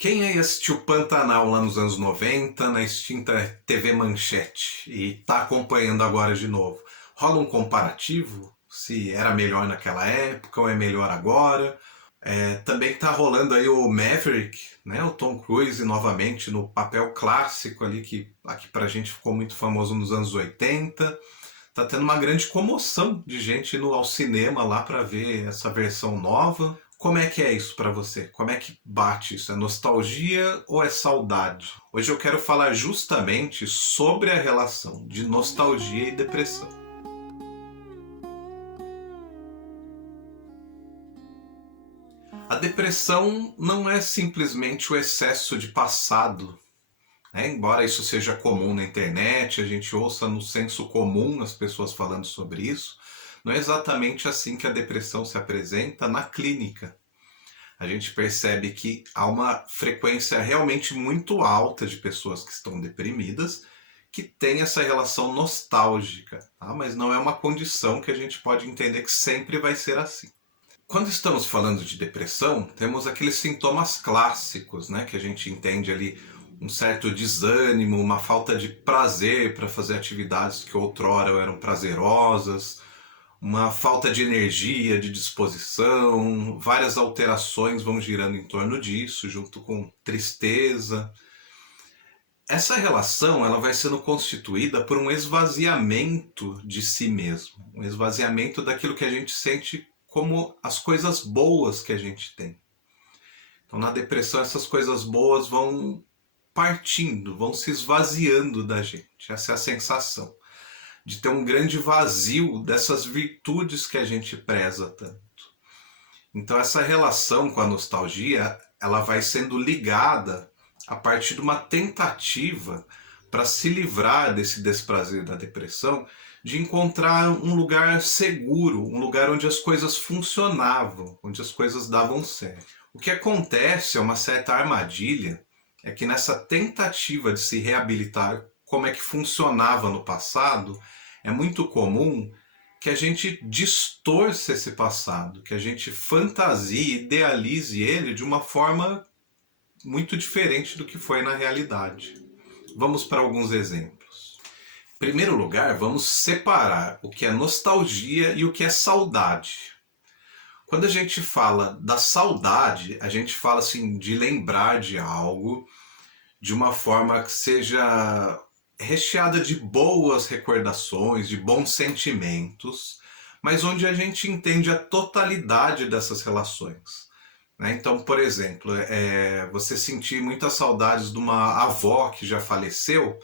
Quem aí assistiu Pantanal lá nos anos 90 na extinta TV Manchete e está acompanhando agora de novo? Rola um comparativo? Se era melhor naquela época ou é melhor agora? Também está rolando aí o Maverick, né? O Tom Cruise novamente no papel clássico ali que aqui pra gente ficou muito famoso nos anos 80. Tá tendo uma grande comoção de gente indo ao cinema lá para ver essa versão nova. Como é que é isso para você? Como é que bate isso? É nostalgia ou é saudade? Hoje eu quero falar justamente sobre a relação de nostalgia e depressão. A depressão não é simplesmente o excesso de passado, né? Embora isso seja comum na internet, a gente ouça no senso comum as pessoas falando sobre isso, não é exatamente assim que a depressão se apresenta na clínica. A gente percebe que há uma frequência realmente muito alta de pessoas que estão deprimidas que tem essa relação nostálgica, tá? Mas não é uma condição que a gente pode entender que sempre vai ser assim. Quando estamos falando de depressão, temos aqueles sintomas clássicos, né, que a gente entende ali um certo desânimo, uma falta de prazer para fazer atividades que outrora eram prazerosas, uma falta de energia, de disposição, várias alterações vão girando em torno disso, junto com tristeza. Essa relação ela vai sendo constituída por um esvaziamento de si mesmo, um esvaziamento daquilo que a gente sente como as coisas boas que a gente tem. Então, na depressão, essas coisas boas vão partindo, vão se esvaziando da gente. Essa é a sensação de ter um grande vazio dessas virtudes que a gente preza tanto. Então, essa relação com a nostalgia, ela vai sendo ligada a partir de uma tentativa para se livrar desse desprazer da depressão, de encontrar um lugar seguro, um lugar onde as coisas funcionavam, onde as coisas davam certo. O que acontece é uma certa armadilha, é que nessa tentativa de se reabilitar como é que funcionava no passado, é muito comum que a gente distorça esse passado, que a gente fantasie, idealize ele de uma forma muito diferente do que foi na realidade. Vamos para alguns exemplos. Em primeiro lugar, vamos separar o que é nostalgia e o que é saudade. Quando a gente fala da saudade, a gente fala assim de lembrar de algo de uma forma que seja recheada de boas recordações, de bons sentimentos, mas onde a gente entende a totalidade dessas relações. Né? Então, por exemplo, você sentir muitas saudades de uma avó que já faleceu,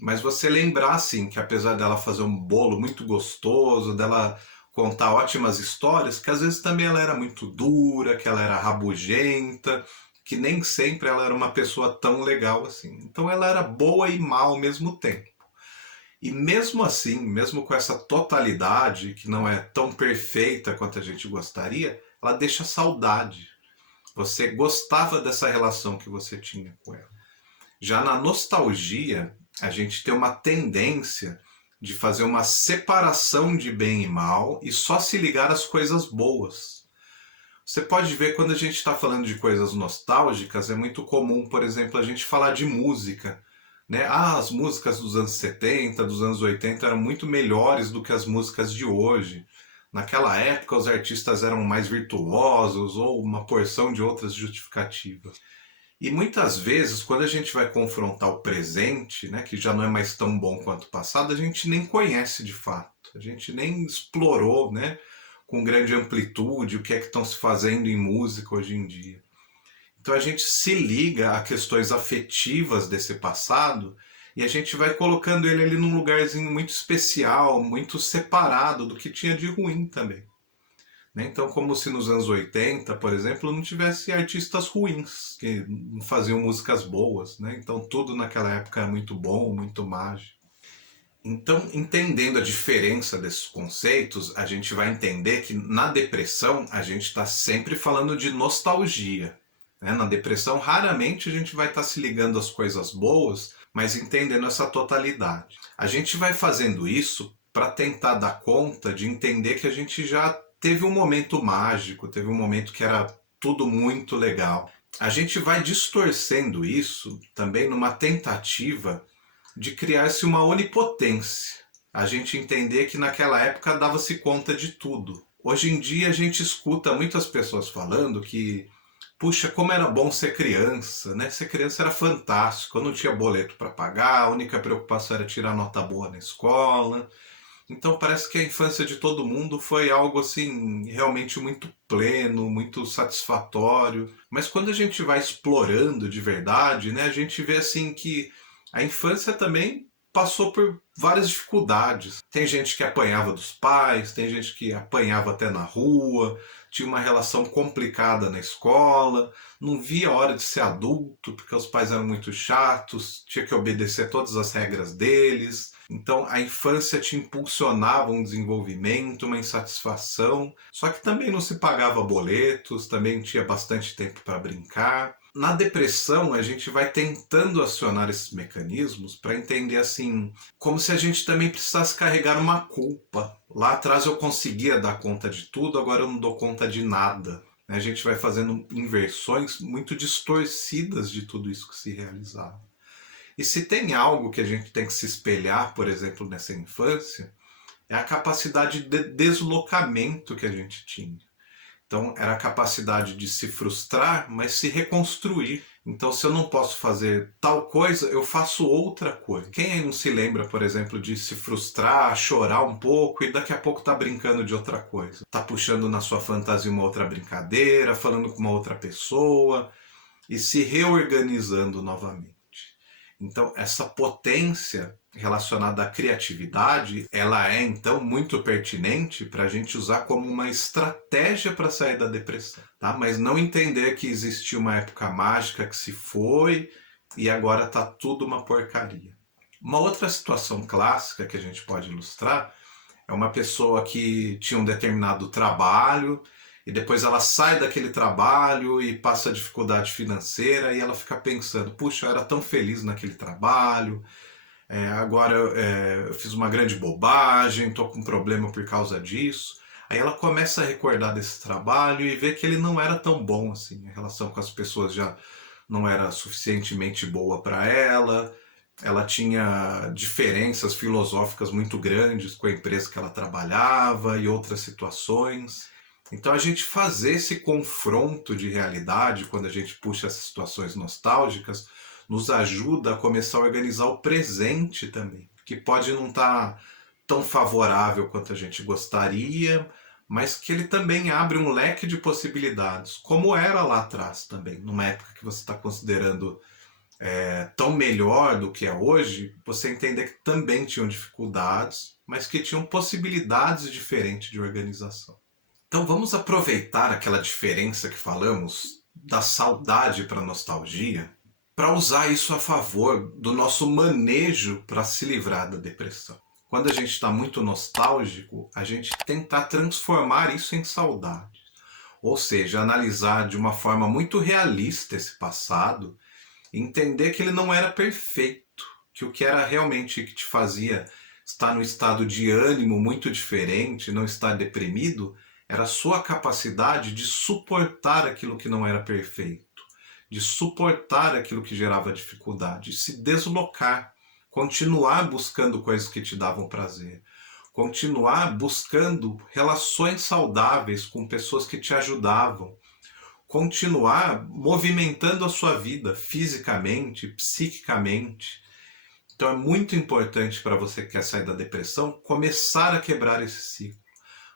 mas você lembrar assim que apesar dela fazer um bolo muito gostoso, dela contar ótimas histórias, que às vezes também ela era muito dura, que ela era rabugenta, que nem sempre ela era uma pessoa tão legal assim. Então ela era boa e má ao mesmo tempo. E mesmo assim, mesmo com essa totalidade, que não é tão perfeita quanto a gente gostaria, ela deixa saudade. Você gostava dessa relação que você tinha com ela. Já na nostalgia, a gente tem uma tendência de fazer uma separação de bem e mal e só se ligar às coisas boas. Você pode ver quando a gente está falando de coisas nostálgicas, é muito comum, por exemplo, a gente falar de música. Né? As músicas dos anos 70, dos anos 80 eram muito melhores do que as músicas de hoje. Naquela época os artistas eram mais virtuosos ou uma porção de outras justificativas. E muitas vezes, quando a gente vai confrontar o presente, né, que já não é mais tão bom quanto o passado, a gente nem conhece de fato. A gente nem explorou, né, com grande amplitude o que é que estão se fazendo em música hoje em dia. Então a gente se liga a questões afetivas desse passado e a gente vai colocando ele ali num lugarzinho muito especial, muito separado do que tinha de ruim também. Então, como se nos anos 80, por exemplo, não tivesse artistas ruins, que não faziam músicas boas. Né? Então, tudo naquela época era muito bom, muito mágico. Então, entendendo a diferença desses conceitos, a gente vai entender que na depressão a gente está sempre falando de nostalgia. Né? Na depressão, raramente a gente vai estar se ligando às coisas boas, mas entendendo essa totalidade. A gente vai fazendo isso para tentar dar conta de entender que a gente já teve um momento mágico, teve um momento que era tudo muito legal. a gente vai distorcendo isso também numa tentativa de criar-se uma onipotência. A gente entender que naquela época dava-se conta de tudo. Hoje em dia a gente escuta muitas pessoas falando que, puxa, como era bom ser criança, né? Ser criança era fantástico, eu não tinha boleto para pagar, a única preocupação era tirar nota boa na escola. Então parece que a infância de todo mundo foi algo assim realmente muito pleno, muito satisfatório. Mas quando a gente vai explorando de verdade, né, a gente vê assim que a infância também passou por várias dificuldades. Tem gente que apanhava dos pais, tem gente que apanhava até na rua, tinha uma relação complicada na escola, não via a hora de ser adulto porque os pais eram muito chatos, tinha que obedecer todas as regras deles. Então a infância te impulsionava um desenvolvimento, uma insatisfação, só que também não se pagava boletos, também tinha bastante tempo para brincar. Na depressão, a gente vai tentando acionar esses mecanismos para entender assim, como se a gente também precisasse carregar uma culpa. Lá atrás eu conseguia dar conta de tudo, agora eu não dou conta de nada. A gente vai fazendo inversões muito distorcidas de tudo isso que se realizava. E se tem algo que a gente tem que se espelhar, por exemplo, nessa infância, é a capacidade de deslocamento que a gente tinha. Então, era a capacidade de se frustrar, mas se reconstruir. Então, se eu não posso fazer tal coisa, eu faço outra coisa. Quem aí não se lembra, por exemplo, de se frustrar, chorar um pouco e daqui a pouco tá brincando de outra coisa? Tá puxando na sua fantasia uma outra brincadeira, falando com uma outra pessoa e se reorganizando novamente. Então, essa potência relacionada à criatividade, ela é então muito pertinente para a gente usar como uma estratégia para sair da depressão, tá? Mas não entender que existiu uma época mágica que se foi e agora está tudo uma porcaria. Uma outra situação clássica que a gente pode ilustrar é uma pessoa que tinha um determinado trabalho e depois ela sai daquele trabalho e passa dificuldade financeira e ela fica pensando, puxa, eu era tão feliz naquele trabalho, agora eu fiz uma grande bobagem, estou com um problema por causa disso. Aí ela começa a recordar desse trabalho e vê que ele não era tão bom assim, a relação com as pessoas já não era suficientemente boa para ela, ela tinha diferenças filosóficas muito grandes com a empresa que ela trabalhava e outras situações. Então a gente fazer esse confronto de realidade, quando a gente puxa essas situações nostálgicas, nos ajuda a começar a organizar o presente também, que pode não estar tão favorável quanto a gente gostaria, mas que ele também abre um leque de possibilidades, como era lá atrás também, numa época que você está considerando tão melhor do que é hoje, você entender que também tinham dificuldades, mas que tinham possibilidades diferentes de organização. Então vamos aproveitar aquela diferença que falamos da saudade para a nostalgia para usar isso a favor do nosso manejo para se livrar da depressão. Quando a gente está muito nostálgico, a gente tentar transformar isso em saudade. Ou seja, analisar de uma forma muito realista esse passado e entender que ele não era perfeito, que o que era realmente que te fazia estar num estado de ânimo muito diferente, não estar deprimido, era a sua capacidade de suportar aquilo que não era perfeito, de suportar aquilo que gerava dificuldade, de se deslocar, continuar buscando coisas que te davam prazer, continuar buscando relações saudáveis com pessoas que te ajudavam, continuar movimentando a sua vida fisicamente, psiquicamente. Então é muito importante para você que quer sair da depressão começar a quebrar esse ciclo.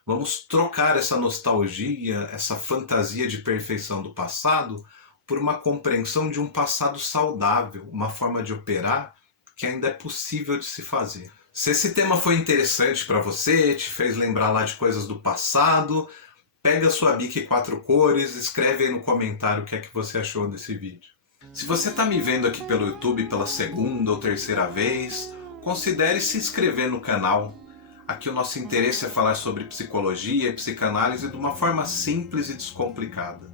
Vamos trocar essa nostalgia, essa fantasia de perfeição do passado por uma compreensão de um passado saudável, uma forma de operar que ainda é possível de se fazer. Se esse tema foi interessante para você, te fez lembrar lá de coisas do passado, pega sua Bic 4 cores, escreve aí no comentário o que é que você achou desse vídeo. Se você está me vendo aqui pelo YouTube pela segunda ou terceira vez, considere se inscrever no canal. Aqui o nosso interesse é falar sobre psicologia e psicanálise de uma forma simples e descomplicada.